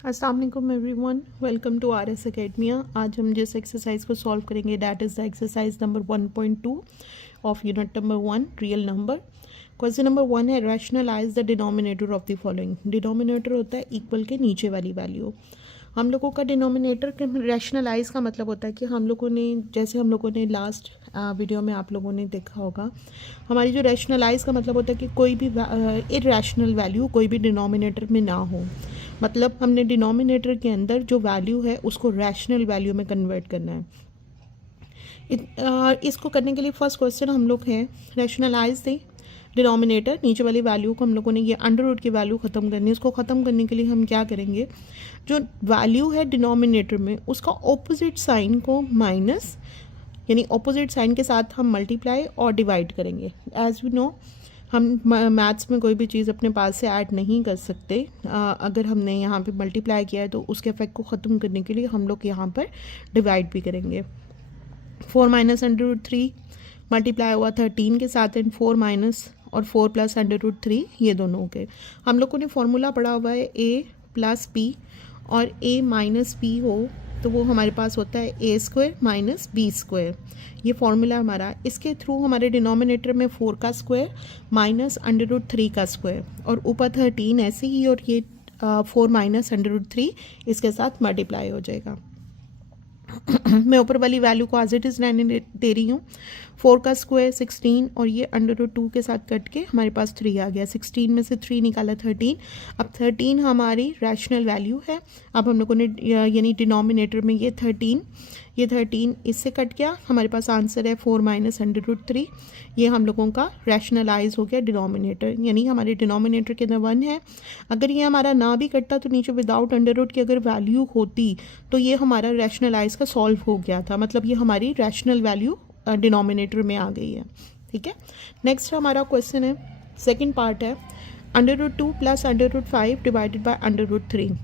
अस्सलाम वालेकुम everyone, welcome to R S academia. आज हम जिस एक्सरसाइज को सॉल्व करेंगे that is the exercise number 1.2 of unit number 1 real number. Question number 1 है rationalise the denominator of the following. Denominator होता है इक्वल के नीचे वाली वैल्यू। हम लोगों का डिनोमिनेटर रैशनलाइज का मतलब होता है कि हम लोगों ने, जैसे हम लोगों ने लास्ट वीडियो में आप लोगों ने देखा होगा, हमारी जो रैशनलाइज का मतलब होता है कि कोई भी इरैशनल वैल्यू कोई भी डिनोमिनेटर में ना हो। मतलब हमने डिनोमिनेटर के अंदर जो वैल्यू है उसको रैशनल वैल्यू में कन्वर्ट करना है। इसको करने के लिए फर्स्ट क्वेश्चन हम लोग है रैशनलाइज द डिनोमिनेटर। नीचे वाली वैल्यू को हम लोगों ने ये अंडर रूट की वैल्यू ख़त्म करनी है। इसको ख़त्म करने के लिए हम क्या करेंगे, जो वैल्यू है डिनोमिनेटर में उसका ऑपोजिट साइन को माइनस, यानी ऑपोजिट साइन के साथ हम मल्टीप्लाई और डिवाइड करेंगे। एज वी नो, हम मैथ्स में कोई भी चीज़ अपने पास से ऐड नहीं कर सकते। अगर हमने यहाँ पे मल्टीप्लाई किया है तो उसके इफेक्ट को ख़त्म करने के लिए हम लोग यहाँ पर डिवाइड भी करेंगे। 4 माइनस अंडर रूट 3 मल्टीप्लाई हुआ 13 के साथ, एंड 4 माइनस और 4 प्लस अंडर रूट 3, ये दोनों के हम लोगों ने फॉर्मूला पढ़ा हुआ है a प्लस पी और a माइनस पी हो तो वो हमारे पास होता है ए स्क्वायर माइनस बी स्क्वायर। ये फॉर्मूला हमारा, इसके थ्रू हमारे डिनोमिनेटर में 4 का स्क्वायर माइनस अंडर रूट 3 का स्क्वायर और ऊपर 13 ऐसे ही, और ये 4 माइनस अंडर रूट 3 इसके साथ मल्टीप्लाई हो जाएगा। मैं ऊपर वाली वैल्यू को एज इट इज़ रहने दे रही हूँ। 4 का स्क्वायर 16 और ये अंडर रूट 2 के साथ कट के हमारे पास 3 आ गया। 16 में से 3 निकाला 13। अब 13 हमारी रैशनल वैल्यू है। अब हम लोगों ने यानी डिनोमिनेटर में ये 13 इससे कट गया, हमारे पास आंसर है 4 माइनस अंडर रूट 3। ये हम लोगों का रैशनलाइज हो गया डिनोमिनेटर, यानी हमारे डिनोमिनेटर के अंदर 1 है। अगर ये हमारा ना भी कटता तो नीचे विदाउट अंडर रूट की अगर वैल्यू होती तो ये हमारा रैशनलाइज का सॉल्व हो गया था। मतलब ये हमारी रैशनल वैल्यू डिनोमिनेटर में आ गई है। ठीक है, नेक्स्ट हमारा क्वेश्चन है, सेकंड पार्ट है under root 2 plus under root 5 divided by under root 3।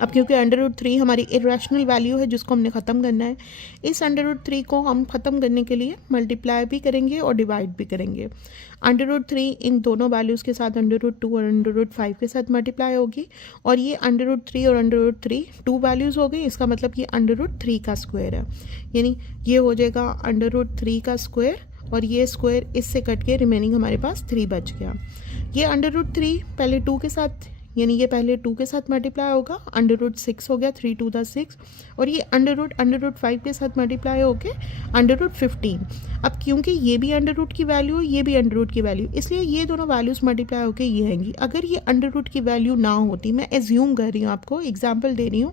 अब क्योंकि अंडर रूट 3 हमारी इरेशनल वैल्यू है जिसको हमने ख़त्म करना है, इस अंडर रूट 3 को हम ख़त्म करने के लिए मल्टीप्लाई भी करेंगे और डिवाइड भी करेंगे। अंडर रूट 3 इन दोनों वैल्यूज़ के साथ अंडर रूट 2 और अंडर रूट 5 के साथ मल्टीप्लाई होगी, और ये अंडर रूट 3 और अंडर रूट 3 2 वैल्यूज़ हो गई। इसका मतलब ये अंडर रूट 3 का स्क्वायर है, यानी ये हो जाएगा अंडर रूट 3 का स्क्वायर, और ये स्क्वायर इससे कट के रिमेनिंग हमारे पास 3 बच गया। ये अंडर रूट 3 पहले 2 के साथ, यानी ये पहले 2 के साथ मल्टीप्लाई होगा, अंडर रूट 6 हो गया, 3 2 द 6, और ये अंडर रूट 5 के साथ मल्टीप्लाई होके अंडर रूट 15। अब क्योंकि ये भी अंडर रूट की वैल्यू, ये भी अंडर रूट की वैल्यू, इसलिए ये दोनों वैल्यूज़ मल्टीप्लाई होके ये आएंगी। अगर ये अंडर रूट की वैल्यू ना होती, मैं एज्यूम कर रही हूँ, आपको एग्जाम्पल दे रही हूँ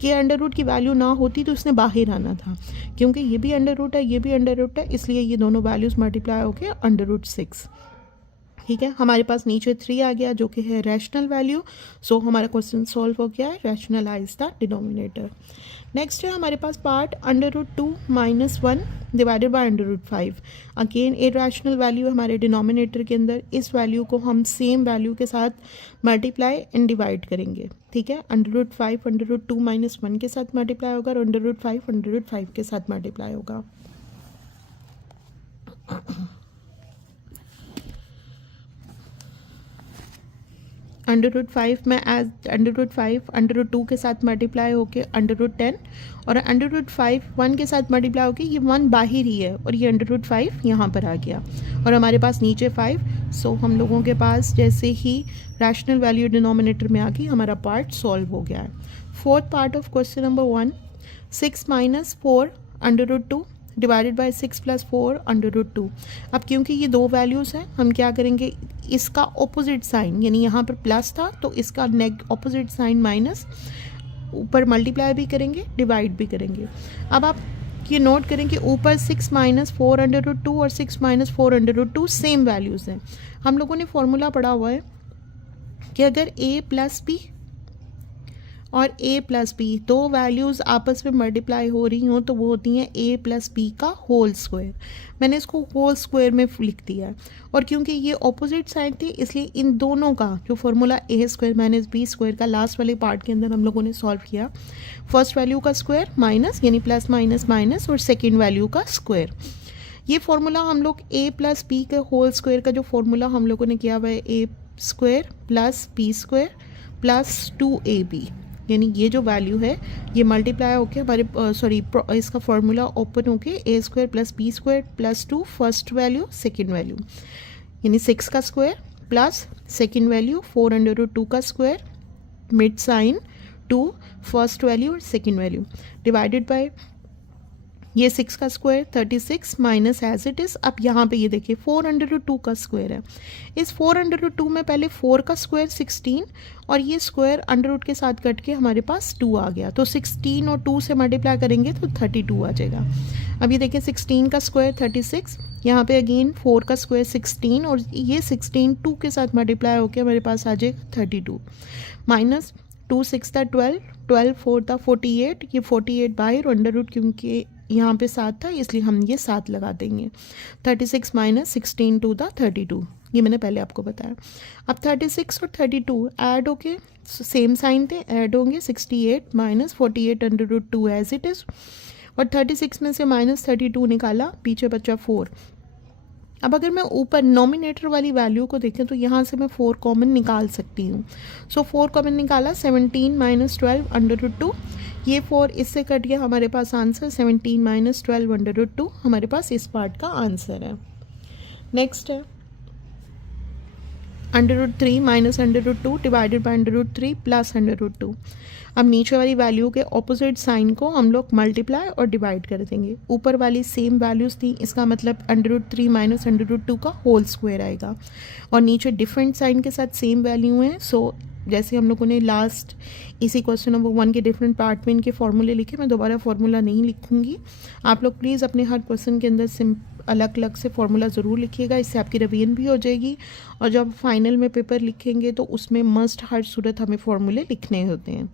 कि अंडर रूट की वैल्यू ना होती तो इसने बाहर आना था। क्योंकि ये भी अंडर रूट है, ये भी अंडर रूट है, इसलिए ये दोनों वैल्यूज़ मल्टीप्लाई होके अंडर रूट 6। ठीक है, हमारे पास नीचे 3 आ गया जो कि है रैशनल वैल्यू। सो हमारा क्वेश्चन सॉल्व हो गया है, रैशनलाइज द डिनोमिनेटर। नेक्स्ट है हमारे पास part under root 2 minus 1 divided by under root 5। Again a rational value हमारे डिनोमिनेटर के अंदर, इस वैल्यू को हम सेम वैल्यू के साथ मल्टीप्लाई एंड डिवाइड करेंगे। ठीक है, under root 5 under root 2 minus 1 के साथ मल्टीप्लाई होगा, और अंडर रूट 5 अंडर रूट 5 के साथ मल्टीप्लाई होगा। अंडर रूट 5 में as under root 5 under root 2 के साथ मल्टीप्लाई होके अंडर रूट 10, और अंडर रूट 5 1 के साथ मल्टीप्लाई होके ये 1 बाहर ही है, और ये अंडर रूट 5 यहाँ पर आ गया, और हमारे पास नीचे 5। सो हम लोगों के पास जैसे ही रैशनल वैल्यू डिनोमिनेटर में आ गई, हमारा पार्ट सॉल्व हो गया है। Fourth part of question number 1, 6 minus 4 under root 2 divided by 6 plus 4 under root 2। अब क्योंकि ये दो वैल्यूज़ हैं, हम क्या करेंगे, इसका ऑपोजिट साइन, यानी यहाँ पर प्लस था तो इसका ऑपोजिट साइन माइनस, ऊपर मल्टीप्लाई भी करेंगे डिवाइड भी करेंगे। अब आप ये नोट करें कि ऊपर 6 माइनस 4 अंडर रूट 2 और 6 minus 4 under root 2 same values हैं। हम लोगों ने फॉर्मूला पढ़ा हुआ है कि अगर a प्लस बी और a प्लस बी दो वैल्यूज़ आपस में मल्टीप्लाई हो रही हों तो वो होती हैं a प्लस बी का होल स्क्वायर। मैंने इसको होल स्क्वायर में लिख दिया है, और क्योंकि ये ऑपोजिट साइड थी इसलिए इन दोनों का जो formula a square minus B square का लास्ट वाले पार्ट के अंदर हम लोगों ने सॉल्व किया। फर्स्ट वैल्यू का स्क्वायर माइनस, यानी प्लस माइनस माइनस, और सेकेंड वैल्यू का स्क्वायर। ये फॉर्मूला हम लोग a प्लस बी के होल स्क्वायर का जो फॉर्मूला हम लोगों ने किया हुआ है, a square plus B square plus 2ab, यानी ये जो वैल्यू है ये मल्टीप्लाई होके हमारे इसका फॉर्मूला ओपन होके a square plus B square plus 2 first value second value, यानी 6 का स्क्वायर प्लस सेकेंड वैल्यू 4√2 का square mid sign 2 first value और सेकेंड वैल्यू डिवाइडेड बाय ये 6 का square 36 minus as it is. अब यहाँ पे ये देखिए 4√2 का स्क्वायर है, इस 4√2 में पहले 4 का स्क्वायर 16 और ये स्क्वायर अंडर रूट के साथ कट के हमारे पास 2 आ गया, तो 16 और 2 से मल्टीप्लाई करेंगे तो 32 आ जाएगा। अब ये देखिए 16 का स्क्वायर 36, यहाँ पे अगेन 4 का स्क्वायर 16 और ये 16 2 के साथ मल्टीप्लाई होकर हमारे पास आ जाएगा 32 माइनस 2 6 था 12, 12 4 था 48, ये 48 बाहर अंडर रूट क्योंकि यहाँ पे 7 था इसलिए हम ये 7 लगा देंगे। 36 माइनस 16 2 था 32, ये मैंने पहले आपको बताया। अब 36 और 32 ऐड होके सेम साइन थे, ऐड होंगे 68 minus 48 under root 2 as it is, और 36 में से माइनस 32 निकाला, पीछे बचा 4। अब अगर मैं ऊपर नॉमिनेटर वाली वैल्यू को देखें तो यहाँ से मैं 4 कॉमन निकाल सकती हूँ। सो 4 कॉमन निकाला, 17 माइनस 12 अंडर रूट 2, ये 4 इससे कट गया, हमारे पास आंसर 17 माइनस 12 अंडर रूट 2 हमारे पास इस पार्ट का आंसर है। नेक्स्ट है under root 3 minus under root 2 divided by under root 3 plus under root 2। अब नीचे वाली वैल्यू के ऑपोजिट साइन को हम लोग मल्टीप्लाई और डिवाइड कर देंगे। ऊपर वाली सेम वैल्यूज़ थी, इसका मतलब under root 3 minus under root 2 का होल स्क्वायर आएगा, और नीचे डिफरेंट साइन के साथ सेम वैल्यू है। सो जैसे हम लोगों ने लास्ट इसी क्वेश्चन नंबर 1 के डिफरेंट पार्ट में इनके फॉर्मूले लिखे, मैं दोबारा फॉर्मूला नहीं लिखूंगी। आप लोग प्लीज़ अपने हर क्वेश्चन के अंदर अलग अलग से फॉर्मूला ज़रूर लिखिएगा, इससे आपकी रिवीजन भी हो जाएगी, और जब फाइनल में पेपर लिखेंगे तो उसमें मस्ट हर सूरत हमें फॉर्मूले लिखने होते हैं।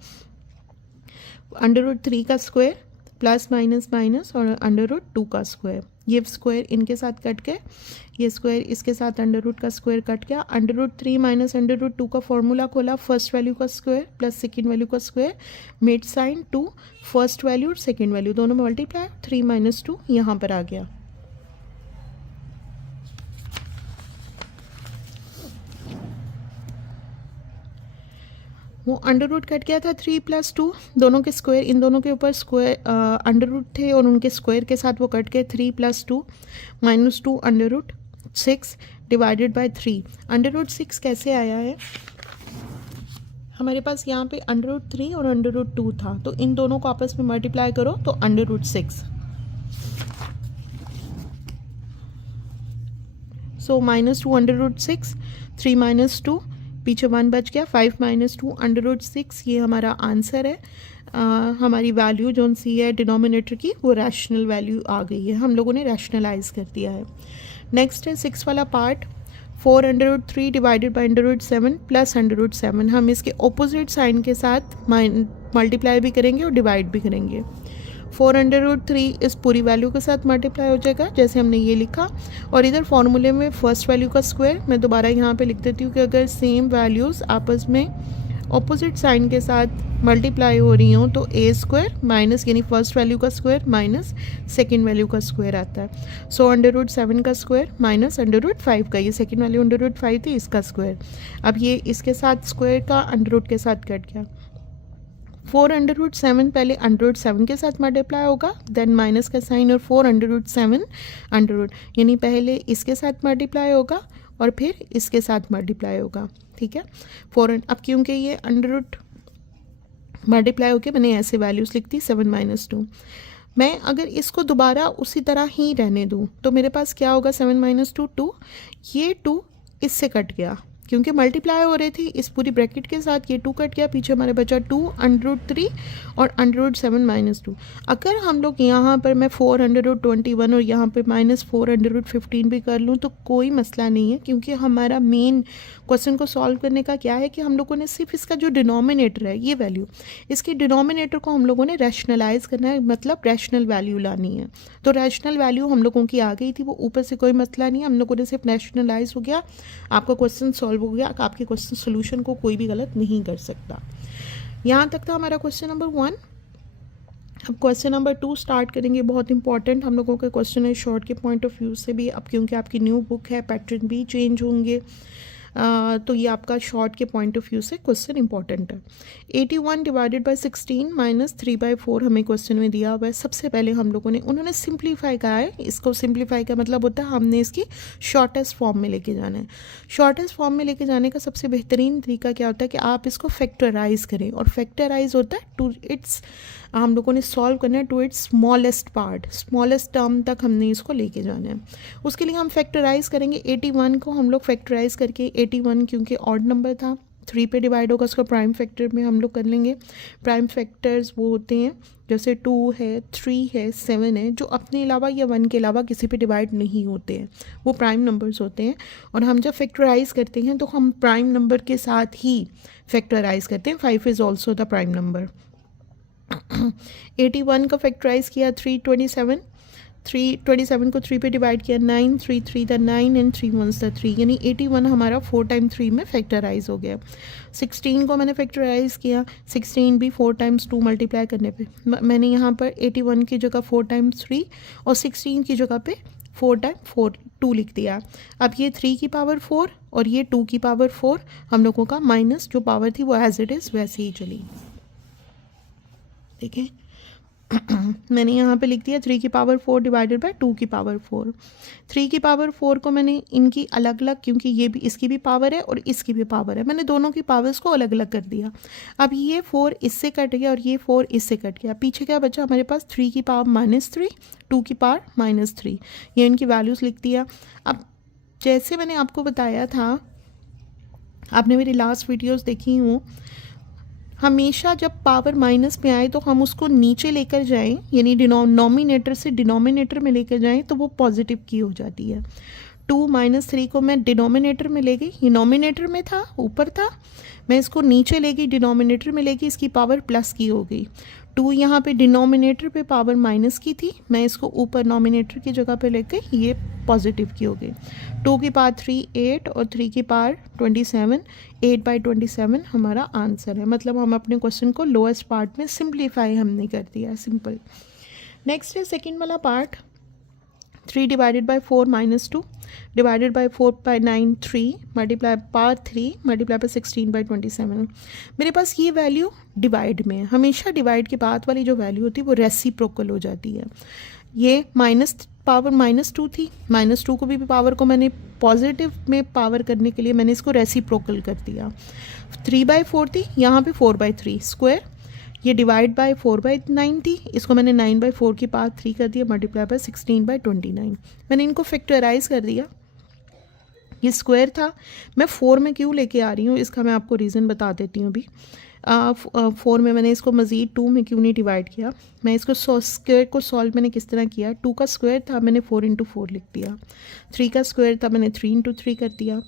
अंडर रूट 3 का स्क्वायर प्लस माइनस माइनस और अंडर रूट 2 का स्क्वायर, ये स्क्वायर इनके साथ कट गए, ये स्क्वायर इसके साथ अंडर रूट का स्क्वायर कट गया। Under root 3 minus under root 2 का फॉर्मूला खोला, फर्स्ट वैल्यू का स्क्वायर प्लस सेकेंड वैल्यू का square mid sign 2 first value और सेकेंड वैल्यू दोनों में मल्टीप्लाई, 3 माइनस 2 यहाँ पर आ गया। वो अंडर रूट कट गया था 3 प्लस 2, दोनों के स्क्वायर, इन दोनों के ऊपर स्क्वायर अंडर रूट थे और उनके स्क्वायर के साथ वो कट गए, 3 plus 2 minus 2 under root 6 divided by 3। Under root 6 कैसे आया है, हमारे पास यहाँ पे अंडर रूट 3 और अंडर रूट 2 था, तो इन दोनों को आपस में मल्टीप्लाई करो तो under root 6। So minus 2 under root 6, 3 minus 2 पीछे 1 बच गया, 5 माइनस 2 अंडर रूट 6, ये हमारा आंसर है। हमारी वैल्यू जो सी है डिनोमिनेटर की वो रैशनल वैल्यू आ गई है, हम लोगों ने रैशनलाइज कर दिया है। नेक्स्ट है 6 वाला part, 4 under root 3 divided by under root 7 plus under root 7, हम इसके ऑपोजिट साइन के साथ मल्टीप्लाई भी करेंगे और डिवाइड भी करेंगे। 4 अंडर रूट 3 इस पूरी वैल्यू के साथ मल्टीप्लाई हो जाएगा जैसे हमने ये लिखा, और इधर फॉर्मूले में फर्स्ट वैल्यू का स्क्वायर, मैं दोबारा यहाँ पे लिख देती हूँ कि अगर सेम वैल्यूज़ आपस में ऑपोजिट साइन के साथ मल्टीप्लाई हो रही हों तो ए स्क्वायर माइनस यानी फर्स्ट वैल्यू का स्क्वायर माइनस सेकेंड वैल्यू का स्क्वायर आता है। सो अंडर रूट 7 का स्क्वायर माइनस अंडर रूट 5 का, ये सेकेंड वैल्यू अंडर रूट 5 थी, इसका स्क्वायर। अब ये इसके साथ स्क्वायर का अंडर रूट के साथ कट गया। 4 अंडर रूट 7 पहले अंडर रूट 7 के साथ मल्टीप्लाई होगा, देन माइनस का साइन और 4 अंडर रूट 7 अंडर रूट, यानी पहले इसके साथ मल्टीप्लाई होगा और फिर इसके साथ मल्टीप्लाई होगा, ठीक है। 4 अब क्योंकि ये अंडर रूट मल्टीप्लाई होके मैंने ऐसे वैल्यूज़ लिख दी 7 माइनस 2। मैं अगर इसको दोबारा उसी तरह ही रहने दूँ तो मेरे पास क्या होगा, 7 माइनस 2 2, ये 2 इससे कट गया क्योंकि मल्टीप्लाई हो रही थी इस पूरी ब्रैकेट के साथ, ये 2 कट गया, पीछे हमारे बचा 2 अंडर रूट 3 और अंडर रूट 7 माइनस 2। अगर हम लोग यहाँ पर मैं 4 अंडर रूट 21 और यहाँ पे माइनस 4 अंडर रूट 15 भी कर लूँ तो कोई मसला नहीं है, क्योंकि हमारा मेन क्वेश्चन को सॉल्व करने का क्या है कि हम लोगों ने सिर्फ इसका जो डिनोमिनेटर है ये वैल्यू, इसके डिनोमिनेटर को हम लोगों ने रैशनलाइज करना है, मतलब रैशनल वैल्यू लानी है। तो रैशनल वैल्यू हम लोगों की आ गई थी, वो ऊपर से कोई मसला नहीं है, हम लोगों ने सिर्फ रैशनलाइज हो गया, आपका क्वेश्चन सॉल्व हो गया, आपके क्वेश्चन सोल्यूशन को कोई भी गलत नहीं कर सकता। यहाँ तक था हमारा क्वेश्चन नंबर 1। अब क्वेश्चन नंबर 2 स्टार्ट करेंगे, बहुत इंपॉर्टेंट हम लोगों के क्वेश्चन है शॉर्ट के पॉइंट ऑफ व्यू से भी, अब क्योंकि आपकी न्यू बुक है पैटर्न भी चेंज होंगे। तो ये आपका शॉर्ट के पॉइंट ऑफ व्यू से क्वेश्चन इंपॉर्टेंट है। 81 डिवाइडेड बाय 16 माइनस 3/4 हमें क्वेश्चन में दिया हुआ है। सबसे पहले हम लोगों ने उन्होंने सिंप्लीफाई कहा है, इसको सिंप्लीफाई का मतलब होता है हमने इसकी शॉर्टेस्ट फॉर्म में लेके जाना है। शॉर्टेस्ट फॉर्म में लेके जाने का सबसे बेहतरीन तरीका क्या होता है कि आप इसको फैक्टराइज करें, और फैक्टराइज होता है टू इट्स, हम लोगों ने सॉल्व करना है to its smallest part, smallest term तक हमने इसको लेके जाना है। उसके लिए हम फैक्टराइज करेंगे। 81 को हम लोग फैक्टराइज करके 81 क्योंकि ऑड नंबर था 3 पे डिवाइड होगा, उसको प्राइम फैक्टर में हम लोग कर लेंगे। प्राइम फैक्टर्स वो होते हैं जैसे 2 है, 3 है, 7 है, जो अपने अलावा या 1 के अलावा किसी पे डिवाइड नहीं होते हैं, वो प्राइम नंबर्स होते हैं। और हम जब फैक्टराइज करते हैं तो हम प्राइम नंबर के साथ ही फैक्टराइज करते हैं। 5 is also the prime number. 81 का फैक्टराइज किया 327, 327 को 3 पे डिवाइड किया 9, 3 3 द 9 एंड 3 1 द 3, यानी 81 हमारा 4 टाइम्स 3 में फैक्टराइज हो गया। 16 को मैंने फैक्टराइज किया, 16 भी 4 टाइम्स 2 मल्टीप्लाई करने पे मैंने यहाँ पर 81 की जगह 4 टाइम्स 3 और 16 की जगह पे 4 टाइम 4 2 लिख दिया। अब ये 3 की पावर 4 और ये 2 की पावर 4 हम लोगों का माइनस जो पावर थी वो एज इट इज़ वैसे ही चली। देखें मैंने यहाँ पे लिख दिया 3 की पावर 4 डिवाइडेड बाय 2 की पावर 4। 3 की पावर 4 को मैंने इनकी अलग अलग, क्योंकि ये भी इसकी भी पावर है और इसकी भी पावर है, मैंने दोनों की पावर्स को अलग अलग कर दिया। अब ये 4 इससे कट गया और ये 4 इससे कट गया। पीछे क्या बचा हमारे पास 3 की पावर -3, 2 की पावर -3, ये इनकी वैल्यूज़ लिख दिया। अब जैसे मैंने आपको बताया था, आपने मेरी लास्ट वीडियोज़ देखी हूँ, हमेशा जब पावर माइनस में आए तो हम उसको नीचे लेकर जाएं, यानी नॉमिनेटर से डिनोमिनेटर में लेकर जाएं तो वो पॉजिटिव की हो जाती है। 2 - 3 को मैं डिनोमिनेटर में ले गई, ये नॉमिनेटर में था, ऊपर था, मैं इसको नीचे ले गई, डिनोमिनेटर में ले गई, इसकी पावर प्लस की हो गई। 2 यहाँ पे डिनोमिनेटर पे पावर माइनस की थी, मैं इसको ऊपर नॉमिनेटर की जगह पे लेके ये पॉजिटिव की हो गई। 2 की पावर 3 8 और 3 की पावर 27, 8/27 हमारा आंसर है। मतलब हम अपने क्वेश्चन को लोएस्ट पार्ट में सिंप्लीफाई हमने कर दिया, सिंपल। नेक्स्ट है सेकेंड वाला part, 3 divided by 4 -2 divided by 4/9 3 multiply power 3 multiply by 16/27। मेरे पास ये वैल्यू डिवाइड में है, हमेशा डिवाइड के बाद वाली जो वैल्यू होती है वो रेसिप्रोकल हो जाती है। ये पावर -2 थी, -2 को भी पावर को मैंने पॉजिटिव में पावर करने के लिए मैंने इसको रेसिप्रोकल कर दिया। 3/4 थी, यहाँ पे 4/3 स्क्वायर, ये डिवाइड बाय 4/9 थी, इसको मैंने 9/4 की पावर 3 कर दिया मल्टीप्लाई बाय 16/29। मैंने इनको फैक्टराइज कर दिया, ये स्क्वायर था, मैं 4 में क्यों लेके आ रही हूँ इसका मैं आपको रीज़न बता देती हूँ अभी। 4 में मैंने इसको मज़ीद 2 में क्यों नहीं डिवाइड किया, मैं इसको स्क्वायर को सॉल्व मैंने किस तरह किया, 2 का स्क्वायर था मैंने 4 × 4 लिख दिया, 3 का स्क्वायर था मैंने 3 × 3 कर दिया,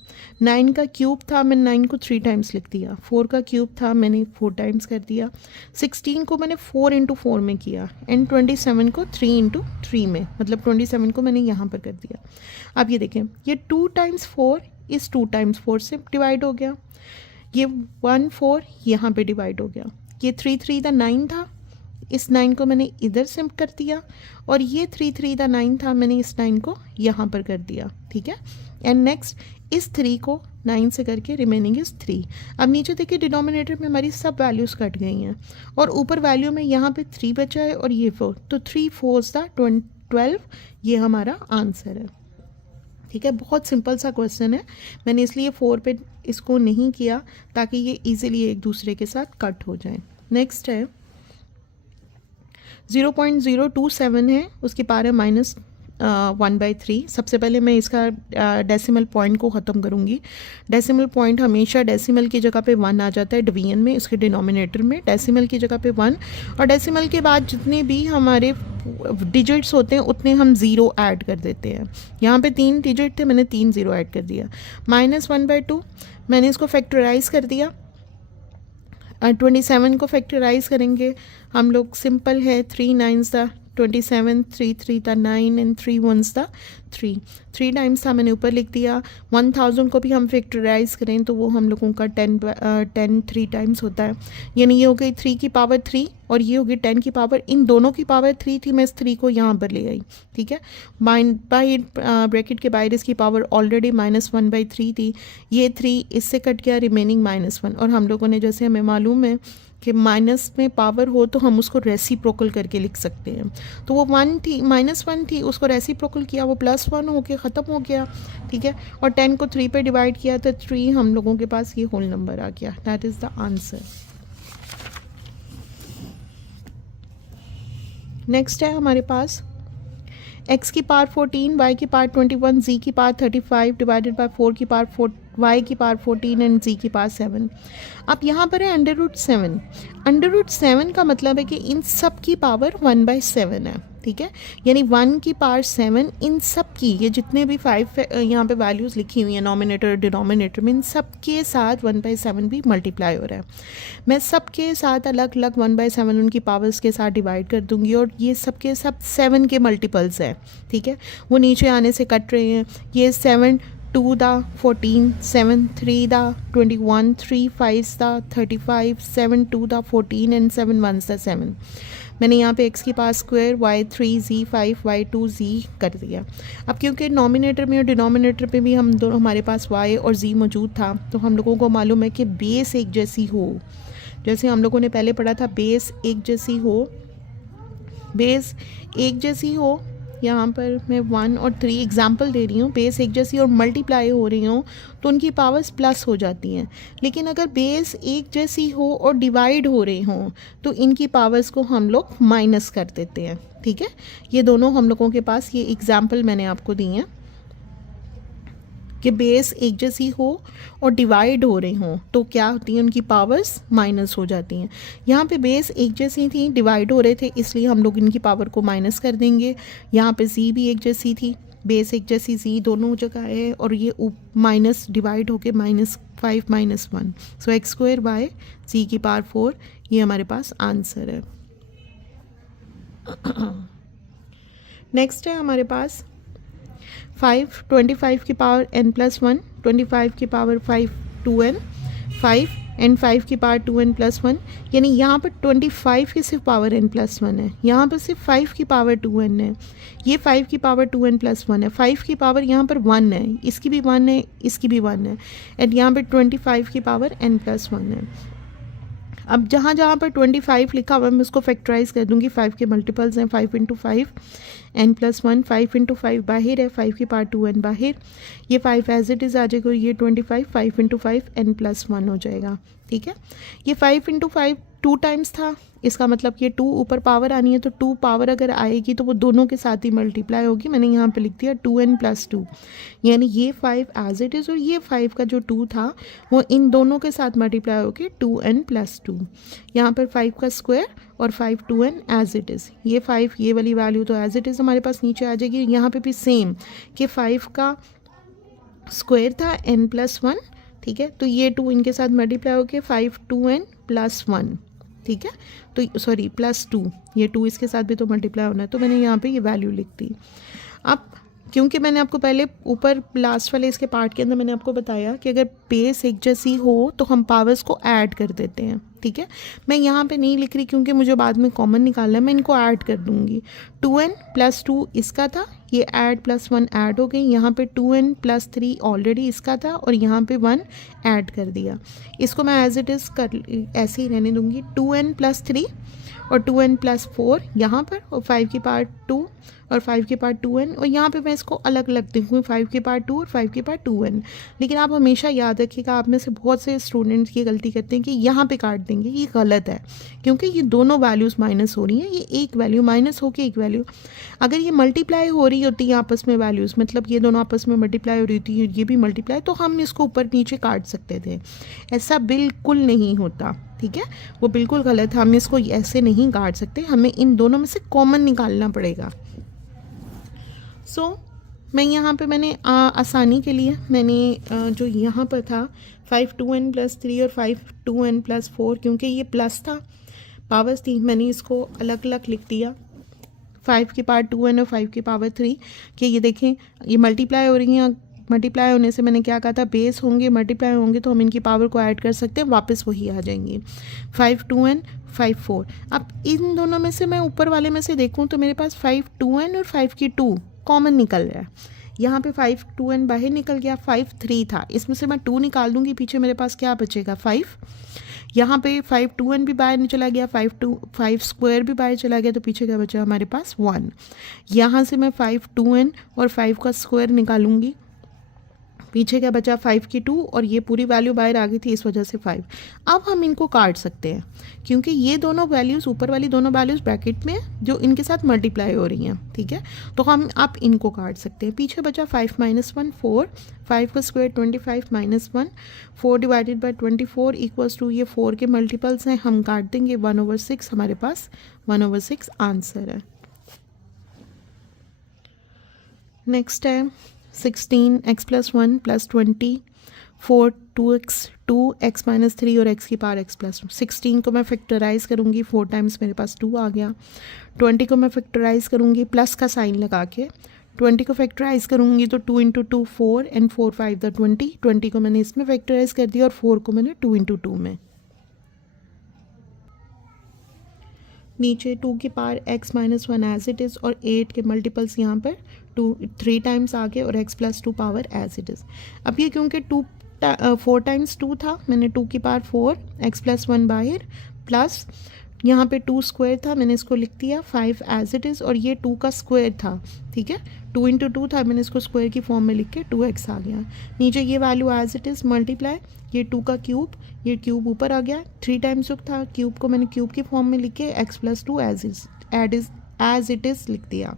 9 का क्यूब था मैंने 9 को 3 टाइम्स लिख दिया, 4 का क्यूब था मैंने 4 टाइम्स कर दिया, 16 को मैंने 4 × 4 में किया, एंड 27 को 3 × 3 में, मतलब 27 को मैंने यहाँ पर कर दिया। अब ये देखें, ये 2 टाइम्स 4 इस 2 टाइम्स 4 से डिवाइड हो गया, ये 1 4 यहाँ पे डिवाइड हो गया, ये 3 3 द 9 था, इस 9 को मैंने इधर से कर दिया, और ये 3 3 द 9 था, मैंने इस 9 को यहाँ पर कर दिया, ठीक है। एंड नेक्स्ट इस 3 को 9 से करके रिमेनिंग इज 3। अब नीचे देखिए डिनोमिनेटर में हमारी सब वैल्यूज़ कट गई हैं और ऊपर वैल्यू में यहाँ पे 3 बचा है और ये 4, तो 3 4 था 12, ये हमारा आंसर है, ठीक है। बहुत सिंपल सा क्वेश्चन है, मैंने इसलिए 4 पे इसको नहीं किया ताकि ये इजीली एक दूसरे के साथ कट हो जाए। नेक्स्ट है 0.027 है, उसकी पावर है -1/3। सबसे पहले मैं इसका डेसिमल पॉइंट को ख़त्म करूँगी। डेसिमल पॉइंट हमेशा डेसिमल की जगह पे 1 आ जाता है डिवीजन में, इसके डिनोमिनेटर में डेसिमल की जगह पे 1, और डेसिमल के बाद जितने भी हमारे डिजिट्स होते हैं उतने हम 0 ऐड कर देते हैं। यहाँ पे 3 डिजिट थे, मैंने 3 0 ऐड कर दिया। -1/2 मैंने इसको फैक्टराइज कर दिया। 27 को फैक्टराइज करेंगे हम लोग, सिंपल है, 3 9s 27, 3 3 था 9 एंड 3 1s था 3 3 टाइम्स था, मैंने ऊपर लिख दिया। 1000 को भी हम फैक्टराइज करें तो वो हम लोगों का 10 3 टाइम्स होता है, यानी ये हो गई 3 की पावर 3 और ये होगी 10 की पावर, इन दोनों की पावर 3 थी, मैं इस 3 को यहाँ पर ले आई, ठीक है। बाई ब्रैकेट के बाहर इसकी पावर ऑलरेडी -1/3 थी, ये 3 इससे कट गया, रिमेनिंग -1। और हम लोगों ने, जैसे हमें मालूम है कि माइनस में पावर हो तो हम उसको रेसिप्रोकल करके लिख सकते हैं, तो वो 1 थी, -1 थी, उसको रेसिप्रोकल किया, वो +1 हो के ख़त्म हो गया, ठीक है। और 10 को 3 पे डिवाइड किया तो 3 हम लोगों के पास ये होल नंबर आ गया। That is the answer. Next है हमारे पास x की पावर 14, y की पावर 21, z की पावर 35 डिवाइडेड बाय 4 की पावर 4, y की पावर 14 एंड z की पावर 7। अब यहाँ पर है √7। √7 का मतलब है कि इन सब की पावर 1/7 है, ठीक है। यानी 1 की पावर 7 इन सब की, ये जितने भी 5 यहाँ पे वैल्यूज़ लिखी हुई हैं नॉमिनेटर और डिनोमिनेटर में, इन सब के साथ 1/7 भी मल्टीप्लाई हो रहा है। मैं सब के साथ अलग अलग 1/7 उनकी पावर्स के साथ डिवाइड कर दूंगी, और ये सब के सब 7 के मल्टीपल्स हैं, ठीक है। वो नीचे आने से कट रहे हैं। ये 7 2 दा 14, 7 3 दा 21, 3 5 दा 35, 7 2 दा 14 एंड 7 1 दा 7। मैंने यहाँ पे x की power square, y 3 z 5 y 2 z कर दिया। अब क्योंकि नॉमिनेटर में और डिनोमिनेटर पे भी हम दोनों, हमारे पास y और z मौजूद था, तो हम लोगों को मालूम है कि बेस एक जैसी हो, जैसे हम लोगों ने पहले पढ़ा था, बेस एक जैसी हो, बेस एक जैसी हो। यहाँ पर मैं 1 और 3 एग्जाम्पल दे रही हूँ, बेस एक जैसी और मल्टीप्लाई हो रही हूँ तो उनकी पावर्स प्लस हो जाती हैं। लेकिन अगर बेस एक जैसी हो और डिवाइड हो रही हों तो इनकी पावर्स को हम लोग माइनस कर देते हैं, ठीक है। ये दोनों हम लोगों के पास, ये एग्जाम्पल मैंने आपको दी हैं कि बेस एक जैसी हो और डिवाइड हो रही हों तो क्या होती हैं, उनकी पावर्स माइनस हो जाती हैं। यहाँ पे बेस एक जैसी थी, डिवाइड हो रहे थे, इसलिए हम लोग इनकी पावर को माइनस कर देंगे। यहाँ पे z भी एक जैसी थी, बेस एक जैसी, z दोनों जगह है, और ये माइनस डिवाइड होके -5 -1, सो x² बाय z की पावर 4, ये हमारे पास आंसर है। नेक्स्ट है हमारे पास 5 25 की पावर n+1, 25 की पावर 5 2n, 5 एंड 5 की पावर 2n+1, यानी यहाँ पर 25 की सिर्फ पावर n+1 है, यहाँ पर सिर्फ 5 की पावर 2n है, ये 5 की पावर 2n+1 है, 5 की पावर यहाँ पर 1 है, इसकी भी 1 है, इसकी भी 1 है, एंड यहाँ पर 25 की पावर n+1 है। अब जहाँ जहाँ पर 25 लिखा हुआ है मैं उसको फैक्टराइज कर दूंगी। 5 के मल्टीपल्स हैं 5 × 5 n+1, 5 × 5 बाहर है, 5 की पावर 2n बाहर, ये 5 एज इट इज़ आ जाएगा, ये 25 5 × 5 n+1 हो जाएगा, ठीक है। ये 5 × 5 2 टाइम्स था, इसका मतलब ये 2 ऊपर पावर आनी है, तो 2 पावर अगर आएगी तो वो दोनों के साथ ही मल्टीप्लाई होगी। मैंने यहाँ पे लिख दिया 2n+2, यानी ये 5 एज इट इज़ और ये 5 का जो 2 था वो इन दोनों के साथ मल्टीप्लाई होगी 2n+2। यहाँ पर 5 का स्क्वायर और 5 2n एज इट इज़, ये 5 ये वाली वैल्यू तो एज इट इज़ हमारे पास नीचे आ जाएगी। यहाँ पे भी सेम कि 5 का स्क्वायर था n+1, ठीक है, तो ये 2 इनके साथ मल्टीप्लाई होके 5 2n+1, ठीक है, तो सॉरी +2, ये 2 इसके साथ भी तो मल्टीप्लाई होना है, तो मैंने यहाँ पे ये वैल्यू लिख दी। अब क्योंकि मैंने आपको पहले ऊपर लास्ट वाले इसके पार्ट के अंदर मैंने आपको बताया कि अगर बेस एक जैसी हो तो हम पावर्स को ऐड कर देते हैं, ठीक है। मैं यहाँ पे नहीं लिख रही क्योंकि मुझे बाद में कॉमन निकालना है, मैं इनको ऐड कर दूँगी। 2n+2 इसका था, ये ऐड +1 ऐड हो गई, यहाँ पे 2n+3 ऑलरेडी इसका था और यहाँ पे 1 ऐड कर दिया। इसको मैं एज इट इज़ कर ऐसे ही रहने दूँगी। 2n+3 और 2n+4 यहाँ पर, और 5 की पावर 2 और 5 की पावर 2n, और यहाँ पे मैं इसको अलग अलग देखूँगी 5 की पावर 2 और 5 की पावर 2n। लेकिन आप हमेशा याद रखिएगा, आप में से बहुत से स्टूडेंट्स ये गलती करते हैं कि यहाँ पे काट देंगे, ये गलत है क्योंकि ये दोनों वैल्यूज़ माइनस हो रही हैं, ये एक वैल्यू माइनस होके एक वैल्यू, अगर ये मल्टीप्लाई हो रही होती है आपस में वैल्यूज़, मतलब ये दोनों आपस में मल्टीप्लाई हो रही होती है, ये भी मल्टीप्लाई, तो हम इसको ऊपर नीचे काट सकते थे। ऐसा बिल्कुल नहीं होता, ठीक है, वो बिल्कुल गलत है, हम इसको ऐसे नहीं काट सकते, हमें इन दोनों में से कॉमन निकालना पड़ेगा। मैं यहाँ पे मैंने आसानी के लिए मैंने जो यहाँ पर था 5 2n+3 और 5 2n+4, क्योंकि ये प्लस था, पावर्स थी, मैंने इसको अलग अलग लिख दिया। 5 की पावर 2n और 5 की पावर 3 कि ये देखें ये मल्टीप्लाई हो रही हैं, मल्टीप्लाई होने से मैंने क्या कहा था बेस होंगे, मल्टीप्लाई होंगे तो हम इनकी पावर को ऐड कर सकते हैं, वापस वही आ जाएंगी 5 2n 5 4। अब इन दोनों में से मैं ऊपर वाले में से देखूं तो मेरे पास 5 2n और 5 की 2 कॉमन निकल रहा है। यहाँ पे 5 2n बाहर निकल गया, 5 3 था, इसमें से मैं 2 निकाल दूंगी, पीछे मेरे पास क्या बचेगा 5। यहाँ पे 5 2n भी बाहर चला गया, 5 स्क्वायर भी बाहर चला गया, तो पीछे क्या बचा हमारे पास 1। यहाँ से मैं 5 2n और 5 का स्क्वायर निकालूंगी, पीछे क्या बचा 5 की 2 और ये पूरी वैल्यू बाहर आ गई थी इस वजह से 5। अब हम इनको काट सकते हैं क्योंकि ये दोनों वैल्यूज़ ऊपर वाली दोनों वैल्यूज़ ब्रैकेट में जो इनके साथ मल्टीप्लाई हो रही हैं, ठीक है, तो हम आप इनको काट सकते हैं। पीछे बचा 5 - 1 4, 5 का square 25 - 1, 4 divided by 24 equals to ये 4 के मल्टीपल्स हैं, हम काट देंगे 1/6, हमारे पास 1/6 आंसर है। नेक्स्ट है 16 x + 1 + 20 4 2x 2x - 3 और x की पावर x + 16 को मैं फैक्टराइज करूँगी, 4 टाइम्स मेरे पास 2 आ गया। 20 को मैं फैक्टराइज करूँगी प्लस का साइन लगा के, 20 को फैक्टराइज करूँगी तो 2 × 2 4 and 4 5 द 20, 20 को मैंने इसमें फैक्टराइज कर दिया और 4 को मैंने 2 × 2 में। नीचे 2 की power x - 1 as it is और 8 के मल्टीपल्स यहाँ पर 3 टाइम्स आ गए और x + 2 power as it is. अब ये क्योंकि 4 टाइम्स 2 था, मैंने 2 की पावर 4 x + 1 बाहर प्लस यहाँ पे 2 स्क्वायर था, मैंने इसको लिख दिया 5 एज इट इज़ और ये 2 का स्क्वायर था, ठीक है, 2 × 2 था, मैंने इसको स्क्वायर की फॉर्म में लिख के 2x आ गया। नीचे ये value as it is multiply, ये 2 का क्यूब, ये क्यूब ऊपर आ गया, 3 टाइम्स था, क्यूब को मैंने क्यूब की फॉर्म में लिख के x + 2 एज इट इज़ लिख दिया।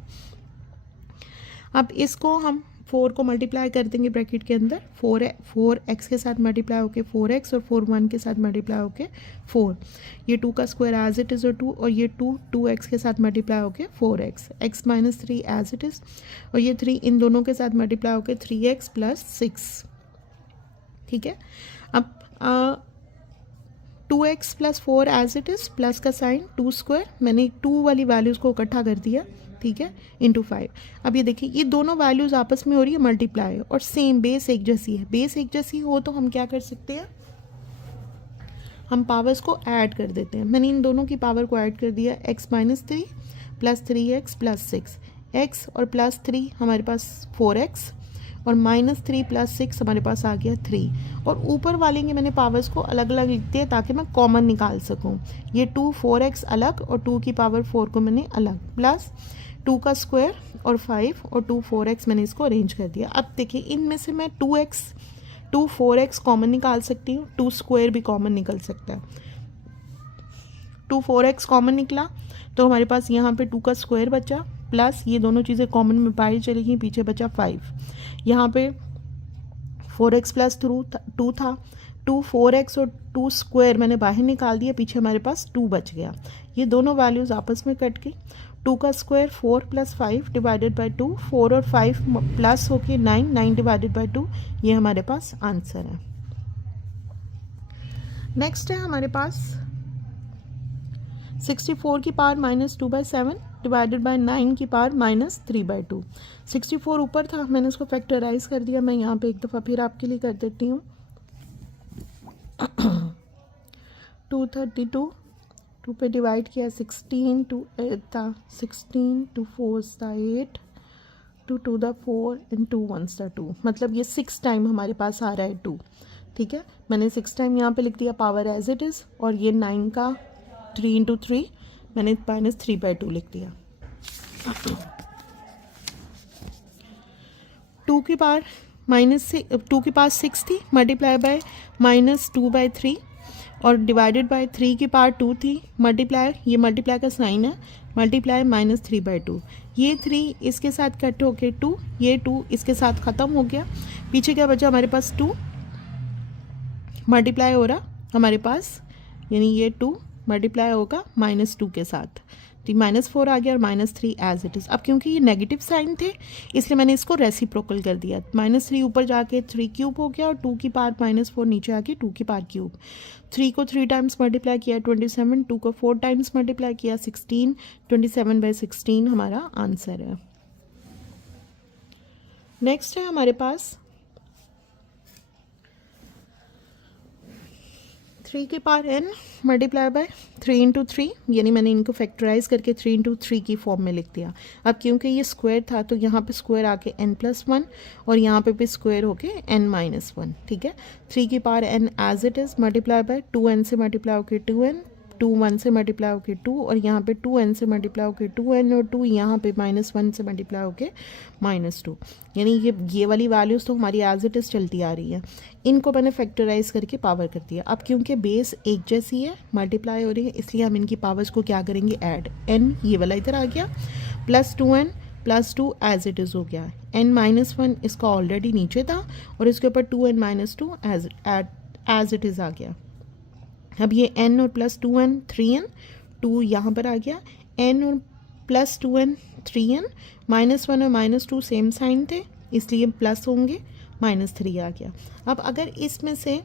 अब इसको हम 4 को मल्टीप्लाई कर देंगे ब्रैकेट के अंदर, 4x के साथ मल्टीप्लाई होके 4x और 4 1 के साथ मल्टीप्लाई होके 4, ये 2 का स्क्वायर एज इट इज़ और 2 और ये 2x के साथ मल्टीप्लाई होके 4x, x - 3 as it is और ये 3 इन दोनों के साथ मल्टीप्लाई होके 3x + 6, ठीक है। अब 2x + 4 as it is plus का साइन 2 स्क्वायर, मैंने 2 वाली वैल्यूज़ को इकट्ठा कर दिया, ठीक है, × 5। अब ये देखिए ये दोनों वैल्यूज़ आपस में हो रही है मल्टीप्लाई और सेम बेस एक जैसी है। बेस एक जैसी हो तो हम क्या कर सकते हैं, हम पावर्स को ऐड कर देते हैं। मैंने इन दोनों की पावर को ऐड कर दिया, x - 3 + 3x + 6, x और +3 हमारे पास 4x और -3 + 6 हमारे पास आ गया 3 और ऊपर वाले के मैंने पावर्स को अलग अलग लिख दिया ताकि मैं कॉमन निकाल सकूं। ये 2 4x अलग और 2 की पावर 4 को मैंने अलग, प्लस 2 का स्क्वायर और 5 और 2 4x मैंने इसको अरेंज कर दिया। अब देखिए इनमें से मैं 2 4x कॉमन निकाल सकती हूँ, 2 स्क्वायर भी कॉमन निकल सकता है। 2 4x कॉमन निकला तो हमारे पास यहाँ पे 2 का स्क्वायर बचा प्लस ये दोनों चीज़ें कॉमन में बाहर चली गई, पीछे बचा 5। यहाँ पे 4x + 2 था, 2 4x और 2 स्क्वायर मैंने बाहर निकाल दिया, पीछे हमारे पास 2 बच गया। ये दोनों वैल्यूज़ आपस में कट गई, 2 का स्क्वायर 4 + 5 डिवाइडेड बाई 2, 4 और 5 प्लस होके 9 डिवाइडेड बाई 2, ये हमारे पास आंसर है। नेक्स्ट है हमारे पास 64 की पावर -2/7 डिवाइडेड बाई 9 की पावर -3/2। 64 ऊपर था, मैंने उसको फैक्टराइज कर दिया, मैं यहाँ पे एक दफ़ा फिर आपके लिए कर देती हूँ। 232 2 पे डिवाइड किया, 16 2 8 था, 16 2 4 था 8, 2 2 द 4 and 2 1 था 2, मतलब ये 6 टाइम हमारे पास आ रहा है 2, ठीक है। मैंने 6 टाइम यहाँ पे लिख दिया पावर एज इट इज़ और ये 9 का 3 × 3 मैंने -3/2 लिख दिया। 2 की पावर 6 थी, मल्टीप्लाई बाय -2/3 और डिवाइडेड बाय 3 की पावर 2 थी, मल्टीप्लाई, ये मल्टीप्लाई का साइन है, मल्टीप्लाई -3/2, ये 3 इसके साथ कट हो के 2, ये 2 इसके साथ ख़त्म हो गया, पीछे क्या बचा हमारे पास 2 मल्टीप्लाई हो रहा हमारे पास, यानी ये 2 मल्टीप्लाई होगा -2 के साथ, तो -4 आ गया और -3 एज इट इज़। अब क्योंकि ये नेगेटिव साइन थे इसलिए मैंने इसको रेसिप्रोकल कर दिया। -3 ऊपर जाके 3 क्यूब हो गया और 2 की पावर -4 नीचे आके 2 की पावर क्यूब। 3 को 3 टाइम्स मल्टीप्लाई किया 27, 2 को 4 टाइम्स मल्टीप्लाई किया 16, 27/16 हमारा आंसर है। नेक्स्ट है हमारे पास 3 की power n multiply by 3 into 3, यानी मैंने इनको फैक्टराइज करके 3 इंटू 3 की फॉर्म में लिख दिया। अब क्योंकि ये स्क्वायर था तो यहाँ पे स्क्वायर आके n+1 और यहाँ पे भी स्क्वायर होके n-1, ठीक है। 3 की power n as it is multiply by 2n से मल्टीप्लाई होके 2n, 2 1 से मल्टीप्लाई होके 2 और यहाँ पे 2n से मल्टीप्लाई होके 2n और 2 यहाँ पे -1 से मल्टीप्लाई होके -2, यानी ये वाली वैल्यूज़ तो हमारी एज इट इज़ चलती आ रही है। इनको मैंने फैक्टराइज करके पावर कर दिया। अब क्योंकि बेस एक जैसी है मल्टीप्लाई हो रही है इसलिए हम इनकी पावर्स को क्या करेंगे, ऐड। n ये वाला इधर आ गया +2n +2 एज इट इज़ हो गया। n-1 इसका ऑलरेडी नीचे था और इसके ऊपर 2n-2 एज इट इज़ आ गया। अब ये n और +2n 3n, 2 यहाँ पर आ गया, n और +2n 3n, -1 और -2 सेम साइन थे इसलिए प्लस होंगे, -3 आ गया। अब अगर इसमें से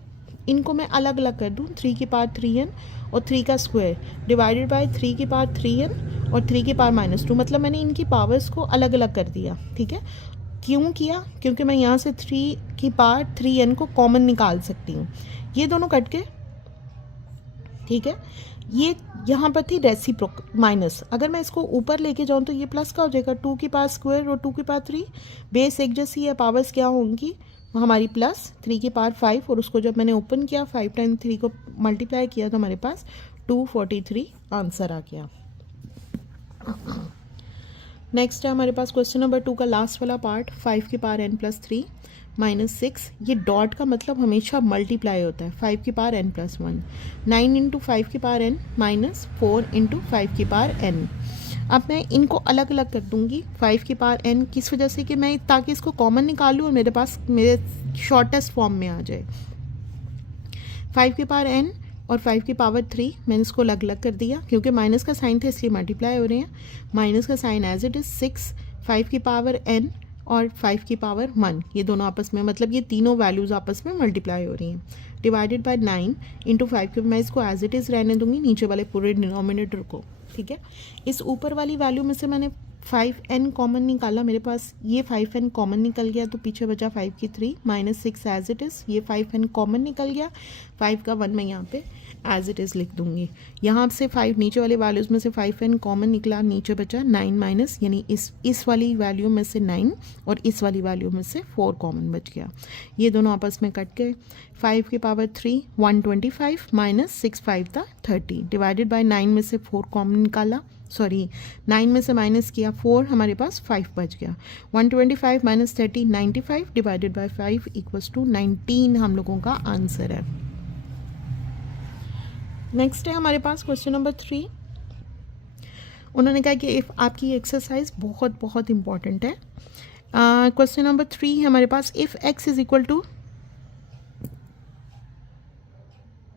इनको मैं अलग अलग कर दूँ, 3 की पावर 3n और 3 का स्क्वायर डिवाइडेड बाय 3 की पावर 3n और 3 की पावर -2, मतलब मैंने इनकी पावर्स को अलग अलग कर दिया, ठीक है। क्यों किया, क्योंकि मैं यहाँ से 3 की पावर 3n को कॉमन निकाल सकती हूँ। ये दोनों कट के, ठीक है, ये यहाँ पर थी रेसिप्रोक माइनस, अगर मैं इसको ऊपर लेके जाऊँ तो ये प्लस का हो जाएगा। 2 की पावर स्क्वायर और 2 की पावर 3, बेस एक जैसी है, पावर्स क्या होंगी हमारी प्लस 3 की पावर 5 और उसको जब मैंने ओपन किया 5 टाइम 3 को मल्टीप्लाई किया तो हमारे पास 243 आंसर आ गया। नेक्स्ट है हमारे पास क्वेश्चन नंबर 2 का लास्ट वाला पार्ट, 5 की पावर n+3 -6। ये डॉट का मतलब हमेशा मल्टीप्लाई होता है, 5 की पावर n+1, 9 इंटू 5 की पावर n -4 इंटू 5 की पावर n। अब मैं इनको अलग अलग कर दूंगी 5 की पावर n, किस वजह से कि मैं ताकि इसको कॉमन निकालूँ और मेरे पास मेरे शॉर्टेस्ट फॉर्म में आ जाए। 5 की पावर n और 5 की पावर 3 मैंने इसको अलग अलग कर दिया, क्योंकि माइनस का साइन था इसलिए मल्टीप्लाई हो रहे हैं। माइनस का साइन एज इट इज़ 6, 5 की पावर n और 5 की पावर 1, ये दोनों आपस में, मतलब ये तीनों वैल्यूज़ आपस में मल्टीप्लाई हो रही हैं। डिवाइडेड बाय 9 इंटू 5 के, मैं इसको एज इट इज़ रहने दूंगी नीचे वाले पूरे डिनोमिनेटर को, ठीक है। इस ऊपर वाली वैल्यू में से मैंने 5n कॉमन निकाला, मेरे पास ये 5n कॉमन निकल गया तो पीछे बचा 5 की 3 -6 एज इट इज़। ये 5n कॉमन निकल गया, 5 का 1 मैं यहाँ पे एज इट इज़ लिख दूंगी। यहाँ से 5 नीचे वाले वैल्यूज़ में से 5n कॉमन निकला, नीचे बचा 9 माइनस, यानी इस वाली वैल्यू में से 9 और इस वाली वैल्यू में से 4 कॉमन बच गया। ये दोनों आपस में कट गए। 5 की पावर 3 125 -6 5 था 30, डिवाइडेड बाय 9 में से 4 कॉमन निकाला, 9 में से माइनस किया 4, हमारे पास 5 बच गया। 125 - 30 95, डिवाइडेड बाय 5 इक्वल्स टू 19 हम लोगों का आंसर है। नेक्स्ट है हमारे पास क्वेश्चन नंबर 3। उन्होंने कहा कि इफ़ आपकी एक्सरसाइज बहुत बहुत इंपॉर्टेंट है। क्वेश्चन नंबर 3 है हमारे पास, if x is equal to